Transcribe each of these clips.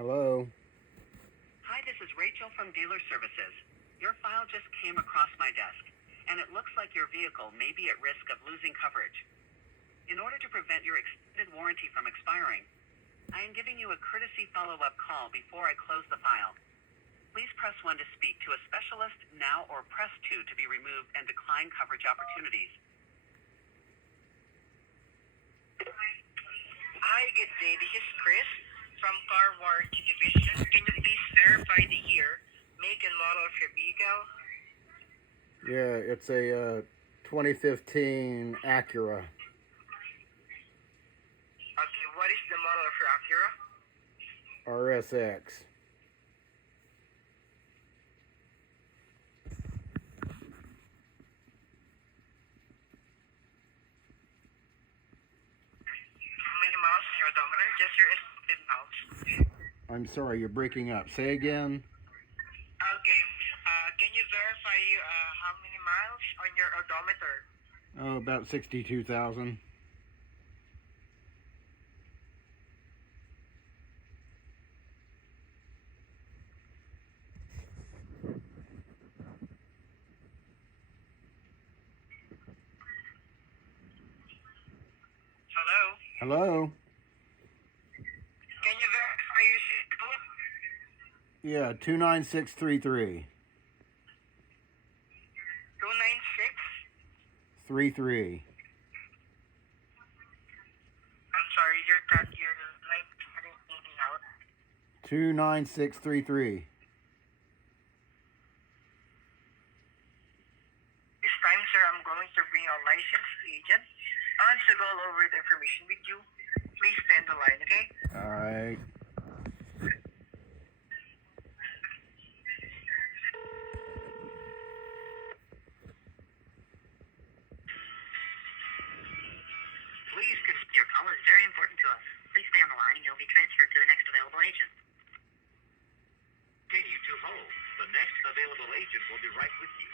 Hello. Hi, this is Rachel from Dealer Services. Your file just came across my desk, and it looks like your vehicle may be at risk of losing coverage. In order to prevent your extended warranty from expiring, I am giving you a courtesy follow-up call before I close the file. Please press 1 to speak to a specialist now, or press 2 to be removed and decline coverage opportunities. Hi, good day. This is Chris from Car Warranty Division. Can you please verify the year, make, and model of your vehicle? Yeah, it's a 2015 Acura. Okay, what is the model of your Acura? RSX. How many miles on your odometer? Just your estimated miles. I'm sorry, you're breaking up. Say again. Okay, can you verify how many miles on your odometer? Oh, about 62,000. Hello? Hello. Can you verify your zip code? Yeah, 29633. 296? 33. I'm sorry, your line is cutting in and out. 29633. This time, sir, I'm going to bring a licensed agent on to go over the information with you. Please stay on the line, okay? All right. Please continue. Your call is very important to us. Please stay on the line and you'll be transferred to the next available agent. Continue to hold. The next available agent will be right with you.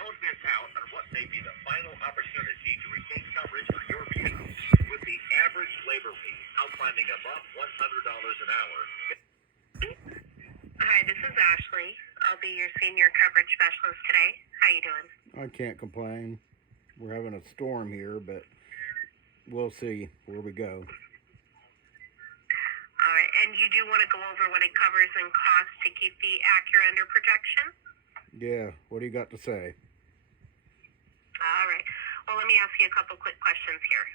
Don't miss out on what may be the final opportunity to retain coverage on your vehicle. With the average labor rate now climbing above $100 an hour. Hi, this is Ashley. I'll be your senior coverage specialist today. How you doing? I can't complain. We're having a storm here, but we'll see where we go. All right, and you do want to go over what it covers and costs to keep the Acura under protection? Yeah, what do you got to say? All right. Well, let me ask you a couple quick questions here.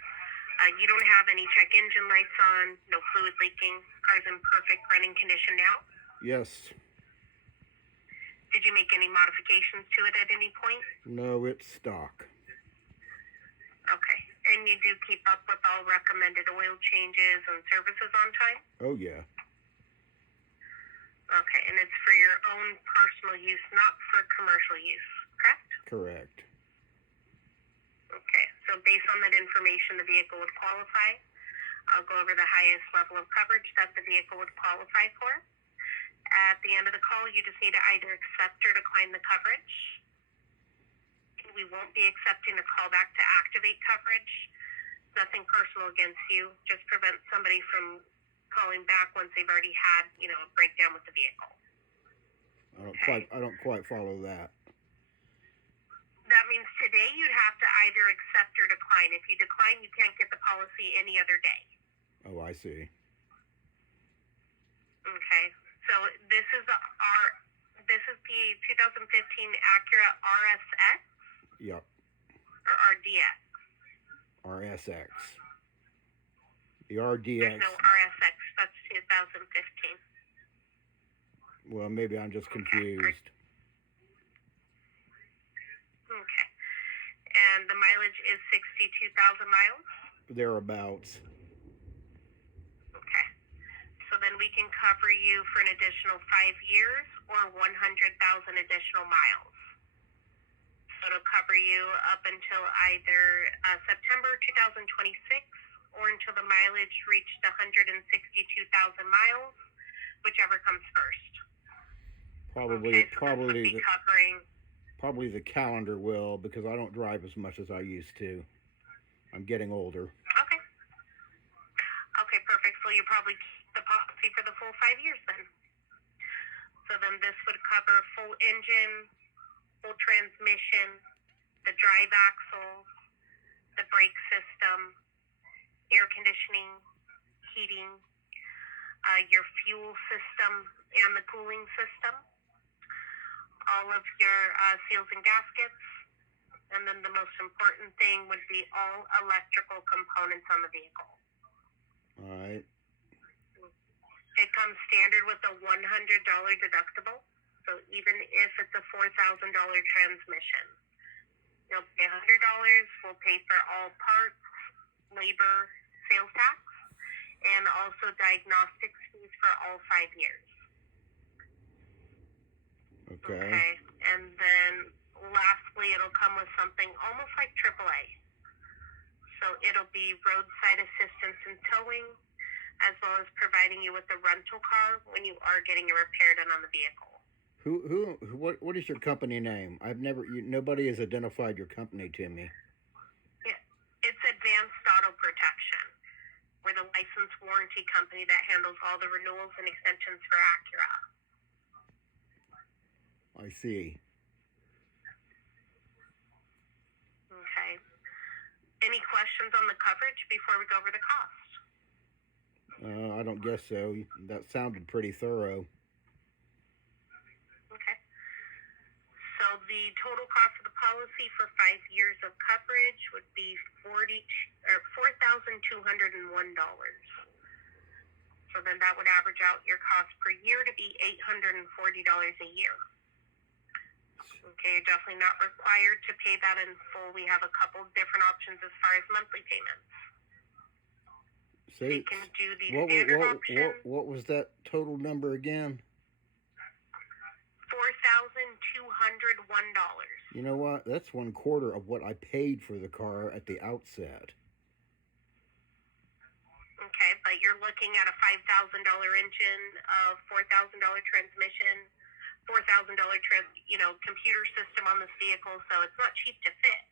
You don't have any check engine lights on, no fluid leaking, car's in perfect running condition now? Yes. Did you make any modifications to it at any point? No, it's stock. Okay. And you do keep up with all recommended oil changes and services on time? Oh, yeah. Okay, and it's for your own personal use, not for commercial use, correct? Correct. Okay, so based on that information, the vehicle would qualify. I'll go over the highest level of coverage that the vehicle would qualify for. At the end of the call, you just need to either accept or decline the coverage. We won't be accepting a call back to activate coverage. Nothing personal against you, just prevent somebody from calling back once they've already had, a breakdown with the vehicle. I don't quite follow that. That means today you'd have to either accept or decline. If you decline, you can't get the policy any other day. Oh, I see. Okay. So this is the 2015 Acura RSX Yep. or RDX. RSX. The RDX. There's no RSX. That's 2015. Well, maybe I'm just confused. Okay. And the mileage is 62,000 miles? Thereabouts. Okay. So then we can cover you for an additional 5 years or 100,000 additional miles. So it'll cover you up until either September 2026 or until the mileage reached 162,000 miles, whichever comes first. Probably, Okay, so this would be covering. Probably the calendar will, because I don't drive as much as I used to. I'm getting older. Okay. Okay, perfect. So you probably the policy for the full 5 years then. So then this would cover full engine, full transmission, the drive axle, the brake system, air conditioning, heating, your fuel system and the cooling system, all of your seals and gaskets, and then the most important thing would be all electrical components on the vehicle. All right. It comes standard with a $100 deductible, so even if it's a $4,000 transmission, you'll pay $100. We'll pay for all parts, labor, sales tax, and also diagnostics fees for all 5 years. Okay. And then lastly, it'll come with something almost like AAA. So it'll be roadside assistance and towing, as well as providing you with a rental car when you are getting a repair done on the vehicle. What is your company name? Nobody has identified your company to me. Yeah, it's Advanced Auto Protection. We're the licensed warranty company that handles all the renewals and extensions for Acura. I see. Okay. Any questions on the coverage before we go over the cost? I don't guess so. That sounded pretty thorough. Okay. So the total cost of the policy for 5 years of coverage would be $4,201. So then that would average out your cost per year to be $840 a year. Okay, you're definitely not required to pay that in full. We have a couple different options as far as monthly payments. See, you can do the standard option. What was that total number again? $4,201. You know what? That's 1/4 of what I paid for the car at the outset. Okay, but you're looking at a $5,000 engine, a $4,000 transmission, $4,000 computer system on this vehicle, so it's not cheap to fix.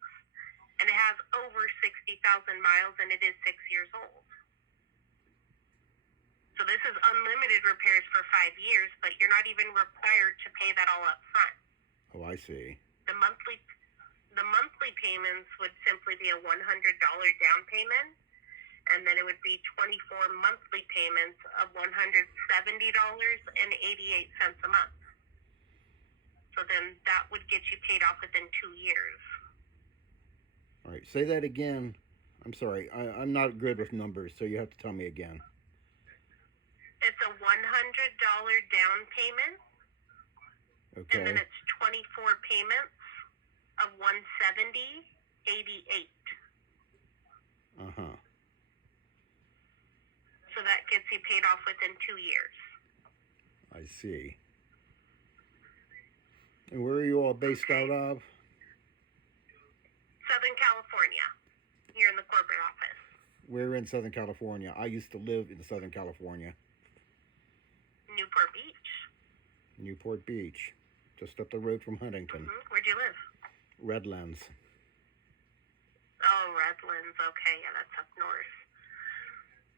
And it has over 60,000 miles, and it is 6 years old. So this is unlimited repairs for 5 years, but you're not even required to pay that all up front. Oh, I see. The monthly payments would simply be a $100 down payment, and then it would be 24 monthly payments of $170.88 a month. So then that would get you paid off within 2 years. All right, say that again. I'm sorry, I'm not good with numbers, so you have to tell me again. It's a $100 down payment, Okay. and then it's 24 payments of $170.88. Uh-huh. So that gets you paid off within 2 years. I see. And where are you all based out of? Southern California, here in the corporate office. We're in Southern California. I used to live in Southern California. Newport Beach. Newport Beach. Just up the road from Huntington. Where'd you live? Redlands. Oh, Redlands. Okay, yeah, that's up north.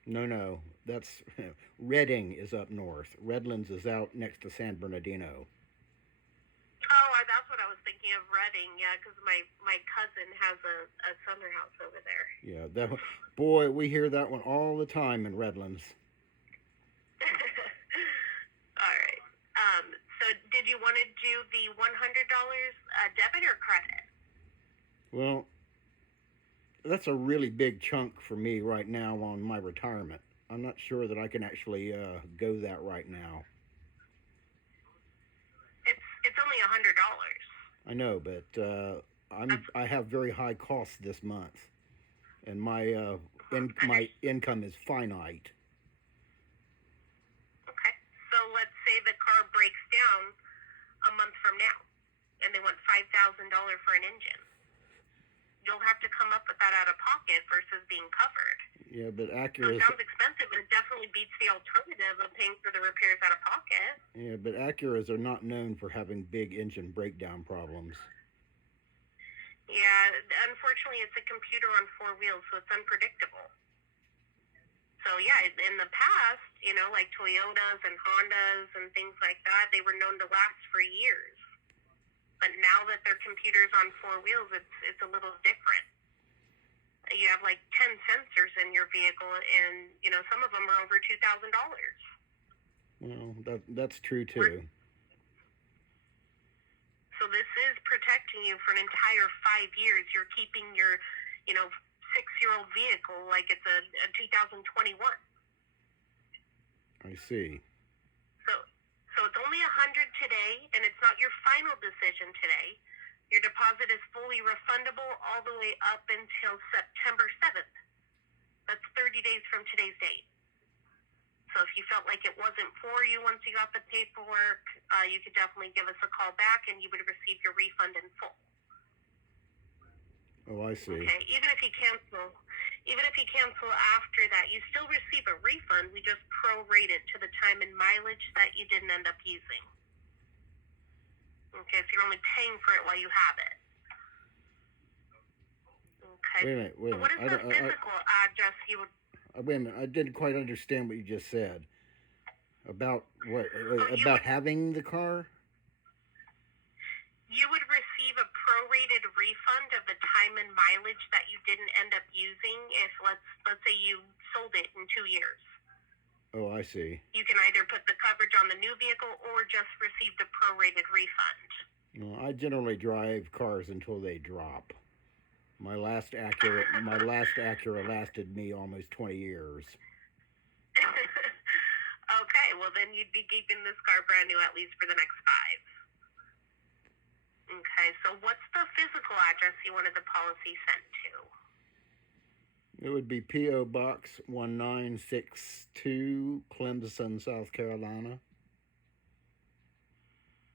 No. That's... Redding is up north. Redlands is out next to San Bernardino. Oh, that's what I was thinking of, Redding. Yeah, because my cousin has a summer house over there. Yeah, boy, we hear that one all the time in Redlands. All right. So did you want to do the $100 debit or credit? Well, that's a really big chunk for me right now on my retirement. I'm not sure that I can actually go that right now. It's only $100. I know, but I have very high costs this month, and my income is finite. Okay. So let's say the car breaks down a month from now, and they want $5,000 for an engine. You'll have to come up with that out of pocket versus being covered. Yeah, but So Acura... it sounds expensive, but it definitely beats the alternative of paying for the repairs out of pocket. Yeah, but Acuras are not known for having big engine breakdown problems. Yeah, unfortunately, it's a computer on 4 wheels, so it's unpredictable. So yeah, in the past, like Toyotas and Hondas and things like that, they were known to last for years. But now that they're computers on four wheels, it's a little different. You have like 10 sensors in your vehicle, and some of them are over $2,000. Well, that's true too. So this is protecting you for an entire 5 years. You're keeping your, 6-year-old vehicle like it's a 2021. I see. So it's only $100 today, and it's not your final decision today. Your deposit is fully refundable all the way up until September 7th. That's 30 days from today's date. So if you felt like it wasn't for you once you got the paperwork, you could definitely give us a call back, and you would receive your refund in full. Oh, I see. Okay. Even if you cancel after that, you still receive a refund. We just prorate it to the time and mileage that you didn't end up using. Okay, so you're only paying for it while you have it. Okay. Wait a minute. So what is the physical address you would... Wait a minute. I didn't quite understand what you just said. About what? About having the car? You would receive a prorated refund of the time and mileage that you didn't end up using if, let's say you sold it in 2 years. Oh, I see. You can either put the coverage on the new vehicle or just receive the prorated refund. Well, I generally drive cars until they drop. My last Acura lasted me almost 20 years. Okay, well then you'd be keeping this car brand new at least for the next 5. Okay, so what's the physical address you wanted the policy sent to? It would be P.O. Box 1962, Clemson, South Carolina.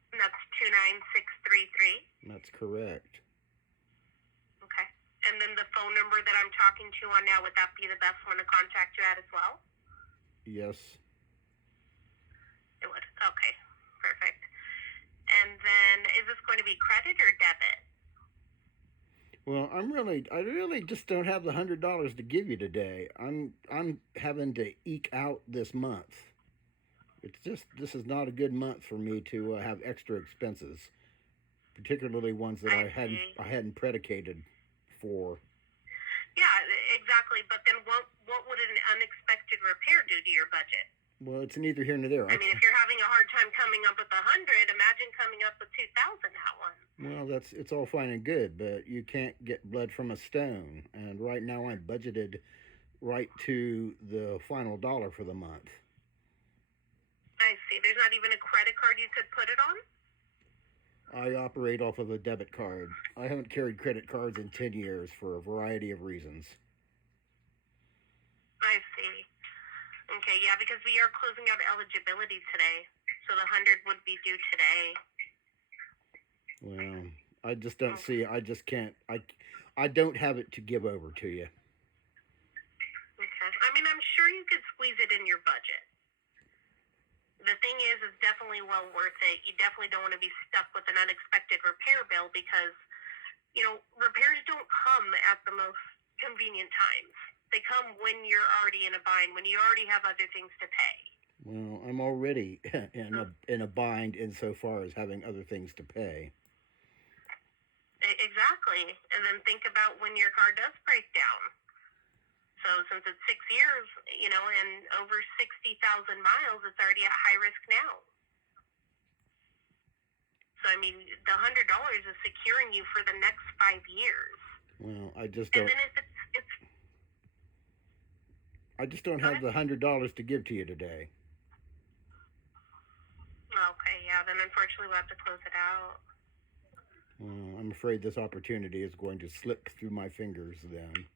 And that's 29633. That's correct. Okay. And then the phone number that I'm talking to on now, would that be the best one to contact you at as well? Yes. It would. Okay. Perfect. And then, is this going to be credit or debit? Well, I really just don't have the $100 to give you today. I'm having to eke out this month. This is not a good month for me to have extra expenses, particularly ones that I hadn't predicated for. Yeah, exactly. But then, what would an unexpected repair do to your budget? Well, it's neither here nor there. I mean, if you're having a hard time coming up with 100, imagine coming up with 2,000 that one. Well, it's all fine and good, but you can't get blood from a stone. And right now I'm budgeted right to the final dollar for the month. I see. There's not even a credit card you could put it on? I operate off of a debit card. I haven't carried credit cards in 10 years for a variety of reasons. I see. Okay, yeah, because we are closing out eligibility today, so the 100 would be due today. Well, I just don't see. I just can't. I don't have it to give over to you. Okay. I mean, I'm sure you could squeeze it in your budget. The thing is, it's definitely well worth it. You definitely don't want to be stuck with an unexpected repair bill because, repairs don't come at the most convenient times. They come when you're already in a bind, when you already have other things to pay. Well, I'm already in a bind insofar as having other things to pay. Exactly. And then think about when your car does break down. So since it's 6 years, and over 60,000 miles, it's already at high risk now. So, I mean, the $100 is securing you for the next 5 years. Well, I just don't... And then if it's I just don't have the $100 to give to you today. Okay, yeah, then unfortunately we'll have to close it out. Well, I'm afraid this opportunity is going to slip through my fingers then.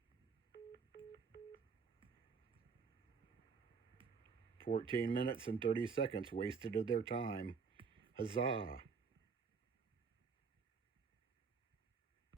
14 minutes and 30 seconds wasted of their time. Huzzah.